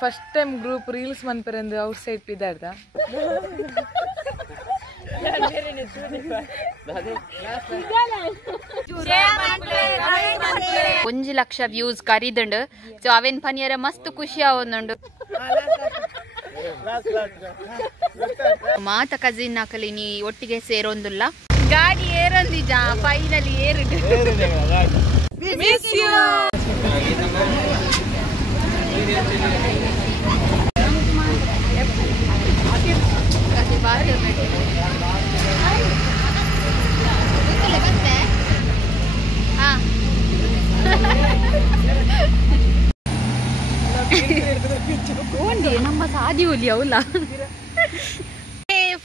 First time group reels ಮನ್ಪರೆಂದು outside ಪಿದಾರ್ದ 1 lakh views ಕರಿದುಂಡು ಸೊ ಅವೇನ್ ಪನಿಯರ ಮಸ್ತ್ ಖುಷಿ ಆವೊಂದುಂಡು ಮಾತ ಕಜಿನ್ ನಾಕಲಿನಿ ಒಟ್ಟಿಗೆ ಸೇರೊಂದುಲ್ಲ ಗಾಡಿ ಏರೊಂದಿಜ ಫೈನಲಿ ಏರುಡು ಮಿಸ್ ಯು ನಮ್ಮ ಸಾದಿ ಹೋಲಿ ಅವಲ್ಲ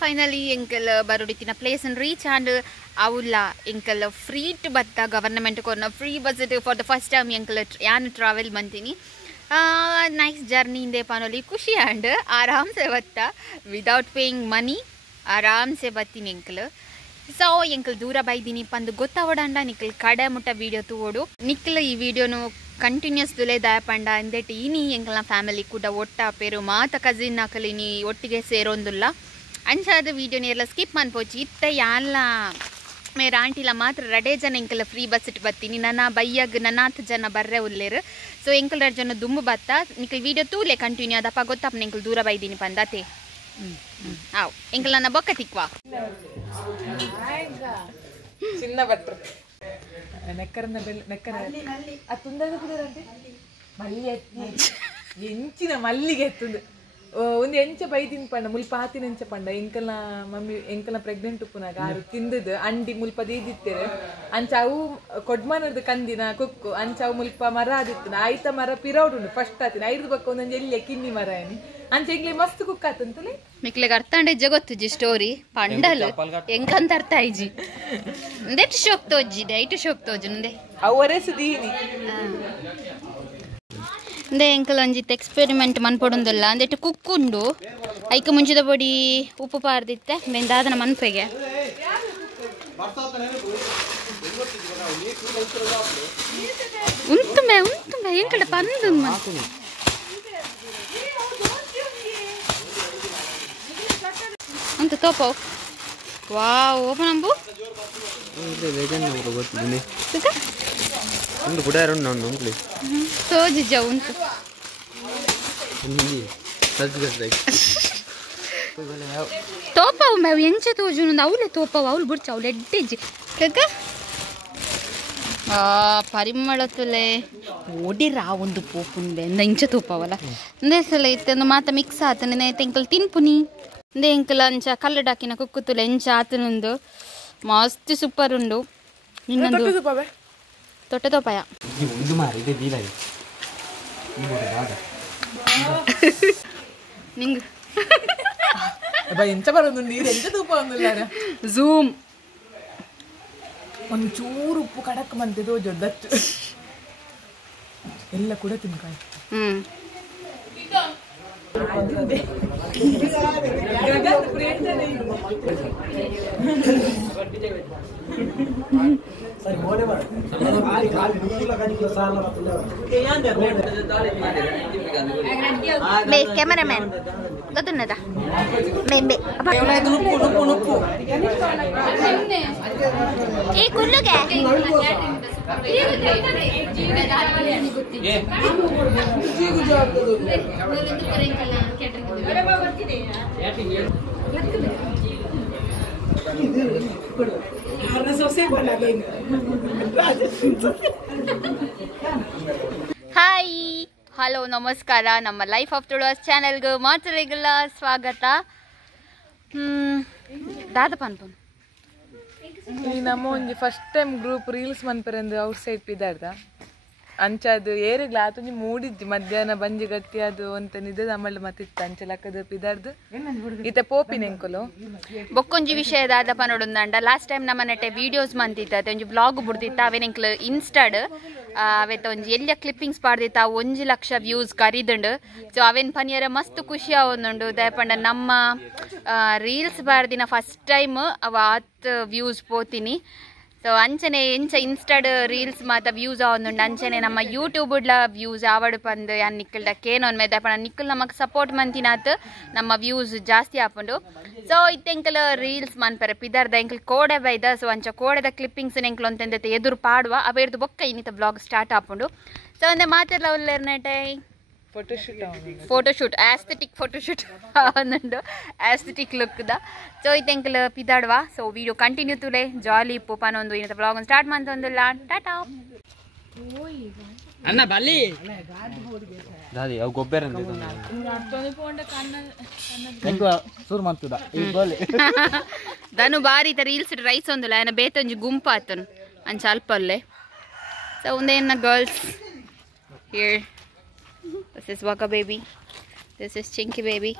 ಫೈನಲಿ ಎಂಕಲ್ ಬರೋಡಿತಿನ ಪ್ಲೇಸ್ ರೀಚ್ ಆ್ಯಂಡ್ ಅವಲ್ಲ ಎಂಕಲ್ ಫ್ರೀ ಟು ಬತ್ತ ಗವರ್ನಮೆಂಟ್ ಕೊನ್ನ free budget for the first time ಎಂಕಲ್ ಯಾನ್ ಟ್ರಾವೆಲ್ ಬಂತೀನಿ ನೈಸ್ ಜರ್ನಿ ಇಂದೆ ಪನೋಲಿ ಖುಷಿ ಆ್ಯಂಡ್ ಆರಾಮ್ಸೆ ಬತ್ತ ವಿದೌಟ್ ಪೇಯಿಂಗ್ ಮನಿ ಆರಾಮ್ಸೆ ಬತ್ತೀನಿ ಎಂಕಲ್ ಸೊ ಎಂಕಲ್ ದೂರ ಬೈದೀನಿ ಪಂದು ಗೊತ್ತಾವಡಂಡ ನಿಕ್ಕಲ್ ಕಡೆ ಮುಟ್ಟ ವೀಡಿಯೋ ತೂವೋಡು ನಿಕ್ಕಲ್ ಈ ವಿಡಿಯೋನು ಕಂಟಿನ್ಯೂಸ್ ದುಲೆ ದಯಪಂಡ ಅಂದೇಟ್ ಇನಿ ಎಂಕಲ್ನ ಫ್ಯಾಮಿಲಿ ಕೂಡ ಒಟ್ಟ ಪೇರು ಮಾತ ಕಜಿನ್ ನಾಕಲಿನಿ ಒಟ್ಟಿಗೆ ಸೇರೊಂದುಲ್ಲ ಅಂಚಾದ ವೀಡಿಯೋನ ಎಲ್ಲ ಸ್ಕಿಪ್ ಮನ್ಪೋಚಿ ಇತ್ತ ಯಾನ್ಲ ಮೇರ ಆಂಟಿಲ ಮಾತ್ರ ರಡೇ ಜನ ಎಂಕಲ್ ಫ್ರೀ ಬಸ್ ಇಟ್ಟು ಬತ್ತೀನಿ ನನ್ನ ಬೈಯಾಗ ನನ್ನಾತ್ ಜನ ಬರ್ರೆ ಉಲ್ಲೇರು ಸೊ ಎಂಕಲ್ ಜನ ದುಂಬು ಬತ್ತ ನಿಕ್ಕಲ್ ವೀಡಿಯೋ ತೂಲೆ ಕಂಟಿನ್ಯೂ ಅದಪ್ಪ ಗೊತ್ತಪ್ಪ ಎಂಕಲ್ ದೂರ ಬೈದೀನಿ ಪಂದತೆ ಆವ್ ಎಂಕಲ್ ನನ್ನ ಬೊಕ್ಕ ತಿಕ್ವಾ ಚಿನ್ನ ಬಟ್ರು ನೆಕ್ಕರನ್ನ ನೆಕ್ಕರ ತುಂದದ ಕುಡಿಯರಂತೆ ಮಲ್ಲಿ ಎಂಚಿನ ಮಲ್ಲಿಗೆ ಎತ್ತುಂದು ಒಂದು ಎಂಚ ಬೈದಿನ ಪಂಡ ಮುಲ್ಪ ಹಾತಿನ ಎಂಚ ಪಂಡ ಎಂಕಲ್ನ ಮಮ್ಮಿ ಎಂಕಲ್ನ ಪ್ರೆಗ್ನೆಂಟ್ ಉಪ್ಪುನಾಗ ಆರು ತಿಂದದ್ದು ಅಂಡಿ ಮುಲ್ಪ ದೀದಿತ್ತೇವೆ ಅಂಚ ಅವು ಕೊಡ್ಮನದ ಕಂದಿನ ಕುಕ್ಕು ಅಂಚ ಅವು ಮುಲ್ಪ ಮರ ಆದಿತ್ತು ಆಯ್ತ ಮರ ಪಿರೌಡುಂಡು ಫಸ್ಟ್ ಆತಿನ 5 ಬಕ್ಕ ಒಂದೊಂದು ಎಲ್ಲಿ ಕಿನ್ನಿ ಮರ ಏನಿ ಅಂಚ ಎಂಗ್ಲಿ ಮಸ್ತ್ ಕುಕ್ ಆತಂತಲೇ ಮಿಕ್ಲೆಗ್ ಅರ್ಥ ಅಂಡೆ ಗೊತ್ತುಜಿ ಸ್ಟೋರಿ ಪಂಡಲ್ ಎಂಕಂತ ಅರ್ಥ ಆಯ್ಜಿ ಎಂದೆಟ್ ಶೋಕ್ ತೋಜಿ ಡೈಟ್ ಶೋಕ್ ತೋಜು ನಂದೆ ಅವರೇ ಸುದೀನಿ ಅಂದೆ ಎಂಕಲ್ ಒಂಜಿತ್ ಎಕ್ಸ್ಪೆರಿಮೆಂಟ್ ಮನ್ಪೊಡೊಂದುಲ್ಲ ಅಂದೆಟ್ ಕುಕ್ಕುಂಡು ಐಕ ಮುಂಚಿದ ಪೊಡಿ ಉಪ್ಪು ಪಾರ್ದಿತ್ತೆ ಬೆಂದಾದನ ಮನ್ಪೆಗೆ ಉಂತುಂಬೆ ಎಂಕಡೆ ಪಂದು ಅಂತ ತೋಪ ವಾವ್ ಓಪನ್ ಅಂಬು ಒಂದು ಗುಡಾರ ನಾನು ಉಂಟ್ಲಿ ತೋಜಿಜ ಉಂಟು ತೋಪವು ಮೇವು ಎಂಚ ತೋಜು ಅವಳೆ ತೋಪವು ಅವಳು ಬಿಡ್ಚ ಅವಳು ಎಡ್ಡೆಜ್ಜಿ ಕಕ್ಕ ಪರಿಮಳತುಲೆ ಓಡಿರ ಒಂದು ಪೋಪುಂದೆ ಅಂದ ಇಂಚ ತೋಪವಲ್ಲ ಅಂದೇ ಸಲ ಇತ್ತಂದು ಮಾತ ಮಿಕ್ಸ್ ಆತನ ಎಂಕಲ್ ತಿನ್ಪುನಿ ಅಂದೆ ಎಂಕಲ್ ಅಂಚ ಕಲ್ಲಡಾಕಿನ ಕುಕ್ಕುತುಲೆ ಎಂಚ ಆತನೊಂದು ಮಸ್ತ್ ಸೂಪರ್ ಉಂಡು ಇನ್ನೊಂದು ತೊಟ್ಟೆ ತೋಪಾಯ ನಿಂಗ್ ಎಂಚ ಬರೋದು ನೀರು ಎಂಚ ತೂಪ ಒಂದಿಲ್ಲ ಝೂಮ್ ಒಂದು ಚೂರು ಉಪ್ಪು ಕಡಕ್ ಬಂದಿದ್ದು ಜೊದ್ದತ್ತು ಎಲ್ಲ ಕೂಡ ತಿನ್ಕಾಯಿ ಕ್ಯಾಮರಾಮ್ಯಾನ್ ಗೊತ್ತುನ್ನದ ಈ ಕುಲ್ಲುಗೆ ಹಾಯ್ ಹಲೋ ನಮಸ್ಕಾರ ನಮ್ಮ ಲೈಫ್ ಆಫ್ ತುಳುವಾಸ್ ಚಾನೆಲ್ಗೆ ಮಾತುಗಳಿಗೆಲ್ಲ ಸ್ವಾಗತ ದಾದ ಪನ್ಪನ್ ಈ ನಮ್ಮ ಒಂಜಿ ಫಸ್ಟ್ ಟೈಮ್ ಗ್ರೂಪ್ ರೀಲ್ಸ್ ಮನ್ಪರೆಂದು ಔಟ್ ಸೈಡ್ ಪಿದಾರ್ದ ಅಂಚದು ಏರಿಗ್ಲ ಆತೊಂಜಿ ಮೂಡಿಜ್ಜಿ ಮಧ್ಯಾಹ್ನ ಬಂಜಿ ಗಟ್ಟಿ ಅದು ಅಂತ ನಿದ್ದ ನಮ್ಮಲ್ಲಿ ಮತ್ತಿತ್ತು ಅಂಚೆ ಲಕ್ಕದ ಪಿದಾರ್ದು ಈತ ಪೋಪಿನ ಎಂಕುಲು ಬೊಕ್ಕೊಂಜಿ ವಿಷಯದ ಆದಪ್ಪ ನೋಡೊಂದಂಡ ಲಾಸ್ಟ್ ಟೈಮ್ ನಮ್ಮ ನೆಟ್ಟೆ ವಿಡಿಯೋಸ್ ಮಂತಿತ್ತ ಒಂಜಿ ಬ್ಲಾಗ್ ಬುಡ್ದಿತ್ತ ಅವೇನ ಎಂಕ್ಲು ಇನ್ಸ್ಟಾಡ್ ಅವೆತ್ತ ಒಂಜಿ ಎಲ್ಲ ಕ್ಲಿಪ್ಪಿಂಗ್ಸ್ ಪಾಡ್ದಿತ್ತ 1 ಲಕ್ಷ ವ್ಯೂಸ್ ಕರಿದುಂಡು ಸೊ ಅವೇನ್ ಪನಿಯರ ಮಸ್ತ್ ಖುಷಿ ಆವೊಂದುಂಡು ದಯಪಂಡ ನಮ್ಮ ರೀಲ್ಸ್ ಬಾರ್ದಿನ ಫಸ್ಟ್ ಟೈಮ್ ಅವ ಆತ್ ವ್ಯೂಸ್ ಪೋತೀನಿ ಸೊ ಅಂಚನೆ ಎಂಚ ಇನ್ಸ್ಟಾಡ್ ರೀಲ್ಸ್ ಮಾತ ವ್ಯೂಸ್ ಆವೊಂದುಂಡು ಅಂಚನೆ ನಮ್ಮ ಯೂಟ್ಯೂಬ್ಲ ವ್ಯೂಸ್ ಆವಡ್ ಪಂದ್ ಯಾನ್ ನಿಕ್ಕಲ್ಡಕ್ಕೇನು ಅನ್ಮೇದ ಪಣ ನಿಕ್ಕಲ್ ನಮಕ್ ಸಪೋರ್ಟ್ ಮಂತಿನಾತ್ ನಮ್ಮ ವ್ಯೂಸ್ ಜಾಸ್ತಿ ಆಪುಂಡು ಸೊ ಇತ್ತೆಂಕಲ್ ರೀಲ್ಸ್ ಮನ್ಪರೆ ಪಿದರ್ದ ಎಂಕಲ್ ಕೋಡೆ ಬೈದ ಸೊ ಅಂಚ ಕೋಡೆದ ಕ್ಲಿಪ್ಪಿಂಗ್ಸ್ ಎಂಕಲ್ ಒಂತೆಂದತೆ ಎದುರು ಪಾಡುವ ಅವೇರ್ದು ಬೊಕ್ಕ ಇನ್ನಿತ ಬ್ಲಾಗ್ ಸ್ಟಾರ್ಟ್ ಆಪುಂಡು ಸೊ ಒಂದೆ ಮಾತೆಲ್ಲ ಉಲ್ಲೆರ್ನಟೈ ಫೋಟೋಶೂಟ್ ಆಸ್ಥೆಟಿಕ್ ಫೋಟೋಶೂಟ್ ಒಂದುಂಡು ಆಸ್ಥೆಟಿಕ್ ಲುಕ್ದ ಸೊ ಇತ್ತೆಂಕಲ್ ಪಿದಾಡುವ ಸೊ ವಿಡಿಯೋ ಕಂಟಿನ್ಯೂ ತುಲೆ ಜಾಲಿ ಪೂಪನ ಒಂದು ಇನ್ನಿತ ಬ್ಲಾಗ್ ಸ್ಟಾರ್ಟ್ ಮಂತೊಂದುಲ್ಲ ಟಾಟಾ ಅಣ್ಣ ಬಲ್ಲಿ ದಾದಿ ಅವು ಗೊಬ್ಬರ ದನು ಬಾರಿ ರೀಲ್ಸ್ ರೈಸ್ ಒಂದುಲ್ಲ ಏನ ಬೇತೊಂಜಿ ಗುಂಪು ಆತನು ಅಂಚ ಅಲ್ಪಲ್ಲೇ ಸೊ ಒಂದೇನ girls here This is Waka baby. This is Chinky baby.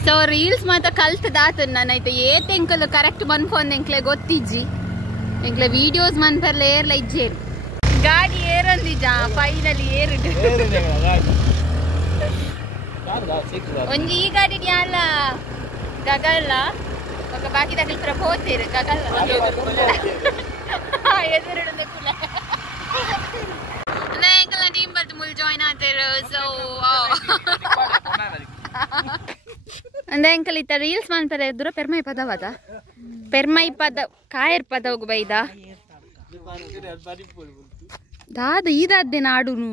So reels mata kalt daatu nanayte eight ಎಂಕಲ್ correct ಮನ್ಫೋನ್ ಎಂಕ್ಲೆ ಗೊತ್ತಿಜ್ಜಿ ಎಂಕ್ಲೆ videos ಮನ್ಪರ್ಲೆ ಏರ್ಲ ಇಜ್ಜೇರು ಗಾಡಿ ಏರಂದಿಜ ಫೈನಲಿ ಏರುಡು ಒಂಜಿ ಈ ಗಾಡಿ ಯಾಲ ಗಗಲ್ಲ ఒక ಬಾಕಿ ದಗಲ್ ಪುರ ಹೋಗ್ತೀರು ಗಗಲ್ಲ ಎದುರುಡು ಕುಲ ಎಂಕಲ್ನ ಟೀಮ್ ಬರ್ದು ಮುಲ್ ಜಾಯ್ನ್ ಆತೇರು ಸೊ ಅಂದ ಎಂಕಲ್ ಇತ್ತ ರೀಲ್ಸ್ ಮನ್ಪರೆ ದೂರ ಪೆರ್ಮೈ ಪದವದ ಪೆರ್ಮೈ ಪದ ಕಾಯರ್ ಪದ ಹೋಗು ಬೈದ ದಾದ ಈದಾದ್ದೆ ನಾಡುನು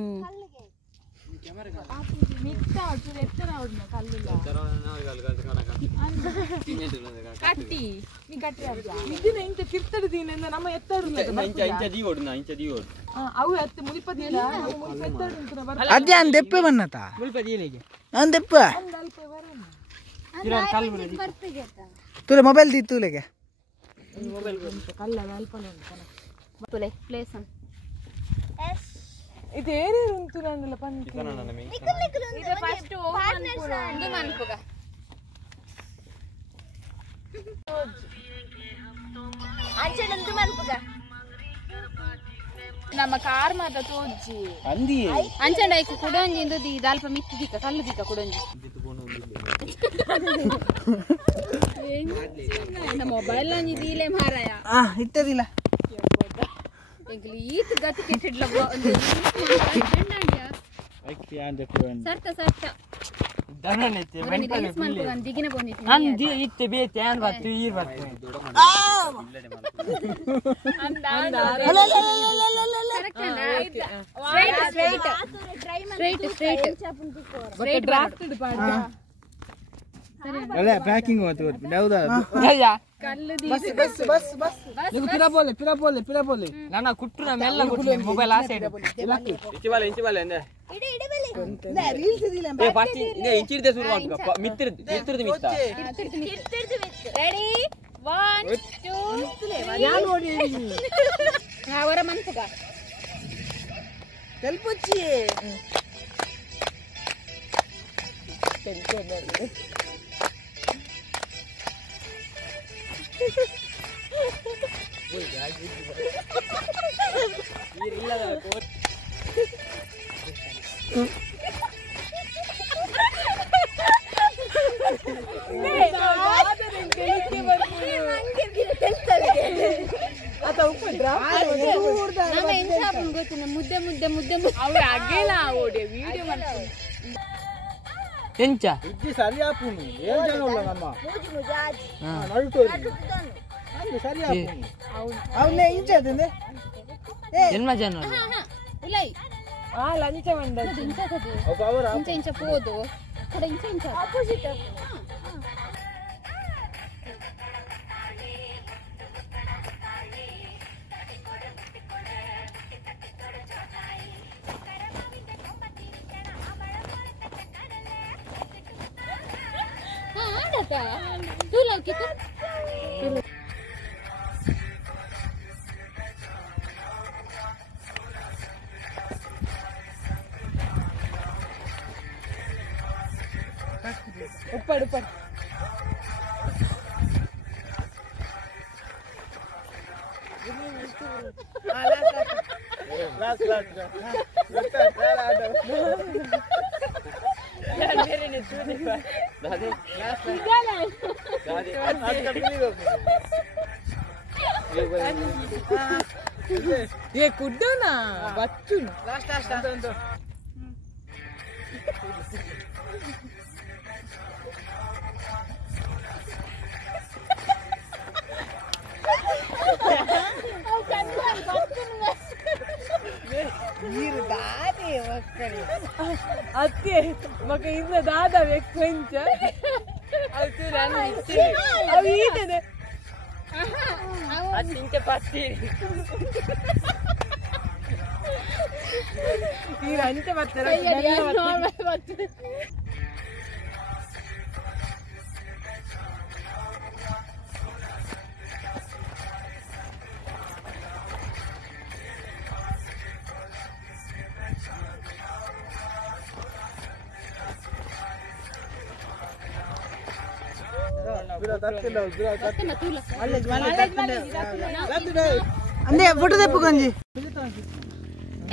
ಅದೇ ಅಂದೆಪ್ಪೆ ಬನ್ನತ ಅಂದೆಪ್ಪ ತುಲೆ ಮೊಬೈಲ್ ದಿ ತುಲೆಗೆ ಪ್ಲೇಸ್ ಇದು ಏನೇನು ಉಂಟು ನನ್ನೆಲ್ಲ ಪಂಚ ಇದು ಫಸ್ಟ್ ಮನ್ಪುಗ ಅಂಚೆನಂದು ಮನ್ಪುಗ ನಮ್ಮ ಕಾರ್ ಮಾತ ತೋಜ್ಜಿ ಅಂದಿ ಅಂಚಂಡ ಐಕು ಕುಡೊಂಜಿ ಇಂದು ದಿ ದಾಲ್ಪ ಮಿತ್ತಿ ದಿಕ್ಕ ಕಲ್ಲು ದಿಕ್ಕ ಕುಡೊಂಜಿ ಮೊಬೈಲ್ ನಂಜಿ ದೀಲೆ ಮಾರಾಯ ಇಟ್ಟದಿಲ್ಲ ಈತ್ ಗತಿ ಕೆಟ್ಟಿಡ್ಲ ಸರ್ತ ಸರ್ತ ದಿಗಿನ ಪ್ಯಾಕಿಂಗ್ ನನ್ನ ಕುಟ್ರು ನಮ್ಮೆಲ್ಲ ಕುಟ್ರೆ ಮೊಬೈಲ್ ಆ ಸೈಡ್ ಇಂಚಿರ್ದೆ ಶುರು ಮಾಡ್ಬೇಕ ಮಿತ್ತಿರ್ದು ಮಿತ್ತ ರೆಡಿ 1 2 ಅವರ ಮನ್ಪುಗ ತೆಲ್ಪುಚ್ಚಿ ಮುದ್ದೆ ಮುದ್ದೆ ಮುದ್ದೆ ಎಂಚ ಸರಿ ಆಪುನಿ ಏನ್ ಜನ ಉಳ್ಳ ನಮ್ಮ ಸರಿ ಆಪುನಿ ಅವನೇ ಇಂಚೆ ಎನ್ಮ ಜನ ಉಲೈ ಲಂಚ ಬಂದದ್ದು ಇಂಚ ಇಂಚ ಪೋದು ಕಡೆ ಇಂಚ ಇಂಚ ಆಪೋಸಿಟ್ Tulaw kita. Upad. ये कुड्डो ना बच्चू लास्ट अत्ते मग इथं दादा व्यक्तींच अవి ఈటనే అత్తించ పత్తి ఈ రంచ పత్తర अंदे फोटो दे पुगंजी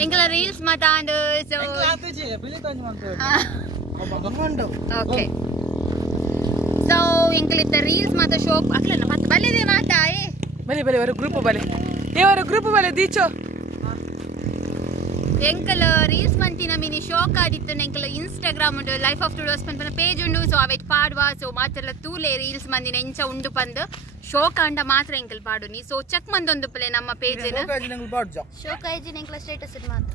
ಎಂಕಲ ರೀಲ್ಸ್ ಮಾತಾಂಡು ಸೊ ಓಕೆ ಸೊ ಎಂಕಲಿತ್ತ ರೀಲ್ಸ್ ಮಾತ ಶೋಪ್ ಅಕ್ಲನ ಮತ್ತೆ ಬಲ್ಲೆದೆ ಮಾತಾ ಬಲೆ ಬಲೆ ವರ ಗ್ರೂಪ್ ಬಲೆ ಏವರ ಗ್ರೂಪ್ ಬಲೆ ದೀಚೋ ಎಂಕಲ ರೀಲ್ಸ್ ಮಂತಿನ ಮಿನಿ ಶೋಕ್ ಆದಿತ್ತು ಎಂಕಲ ಇನ್ಸ್ಟಾಗ್ರಾಮ್ ಉಂಡು ಲೈಫ್ ಆಫ್ ಟುಡೋಸ್ ಪಂಪನ ಪೇಜ್ ಉಂಡು ಸೊ ಅವೆಟ್ ಪಾಡ್ವಾ ಸೊ ಮಾತೆಲ್ಲ ತೂಲೆ ರೀಲ್ಸ್ ಮಂದಿನ ಎಂಚ ಉಂಡು ಪಂದು ಶೋಕ ಅಂಡ ಮಾತ್ರ ಎಂಕಲ್ ಪಾಡುನಿ ಸೊ ಚೆಕ್ ಮಂದೊಂದು ಪಲೆ ನಮ್ಮ ಪೇಜ್ ಶೋಕ ಐಜಿನ ಎಂಕಲ ಸ್ಟೇಟಸ್ ಮಾತ್ರ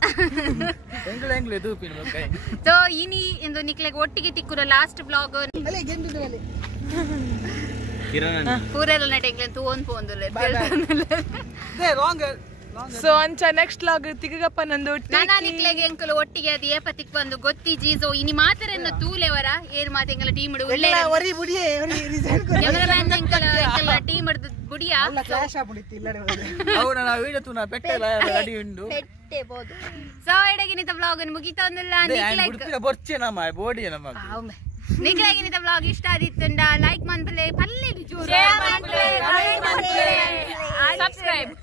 ಸೊ ಇನಿ ಎಂದು ನಿಕ್ಲೆಗ್ ಒಟ್ಟಿಗೆ ತಿಕ್ಕುರ ಲಾಸ್ಟ್ ಬ್ಲಾಗ್ ಪೂರೆಲ್ಲ ನಡೆ ಎಂಕ್ಲೆನ್ ತೂವೊಂದು ಪೋಂದುಲೆ ಸೊ ಅಂಚ ನೆಕ್ಸ್ಟ್ ಲಾಗ್ ತಿಗಗಪ್ಪ ನಂದು ನಾನಾ ನಿಕ್ಲೆಗೆ ಎಂಕಲು ಒಟ್ಟಿಗೆ ಅದು ಏಪತಿಕ್ ಬಂದು ಗೊತ್ತಿಜಿ ಸೊ ಇನಿ ಮಾತರೆನ್ನ ತೂಲೆವರ ಏರ್ ಮಾತ ಎಂಕಲ ಟೀಮ್ ಇಡು ಉಳ್ಳೆ ಎಂಕಲ ಟೀಮ್ ಇಡ್ದು ಬುಡಿಯಾ ಪೆಟ್ಟೆ ಬೋದು ಸೊ ಎಡಗಿನಿತ ಬ್ಲಾಗ್ ಅನ್ನು ಮುಗಿತಾ ಒಂದಿಲ್ಲ ನಿಕ್ಲೆಗಿನಿತ ಬ್ಲಾಗ್ ಇಷ್ಟ ಆದಿತ್ತುಂಡ ಲೈಕ್ ಮನ್ಪಲೆ ಪಲ್ಲೆ ಸಬ್ಸ್ಕ್ರೈಬ್ ಸಬ್ಸ್ಕ್ರೈಬ್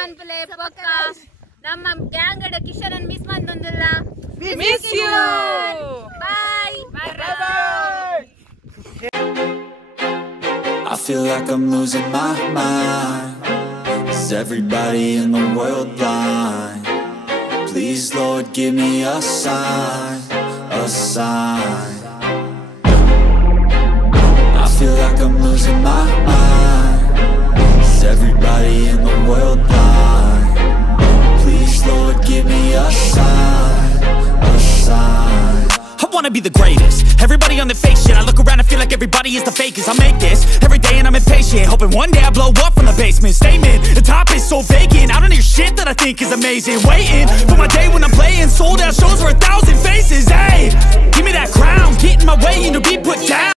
ಮನ್ಪಲೆ ಪಕ್ಕ ನಮ್ಮ ಗ್ಯಾಂಗ್ ಅಡ ಕಿಶನ್ ಅನ್ನು ಮಿಸ್ ಮಾಡ್ದೊಂದಿಲ್ಲ miss you boy I feel like I'm losing my mind. Is everybody in the world blind? Please Lord give me a sign, a sign. I feel like I'm losing my mind. Is everybody in the world blind? Please Lord give me a sign, a sign. I wanna be the greatest. Everybody on the fake shit. I look around and feel like everybody is the fakest. I make this every day and I'm impatient, hoping one day I blow up from the basement. Statement, the top is so vacant. I don't hear shit that I think is amazing. Waiting for my day when I'm playing sold out shows for 1,000 faces. Hey, give me that crown, get in my way and to be put down.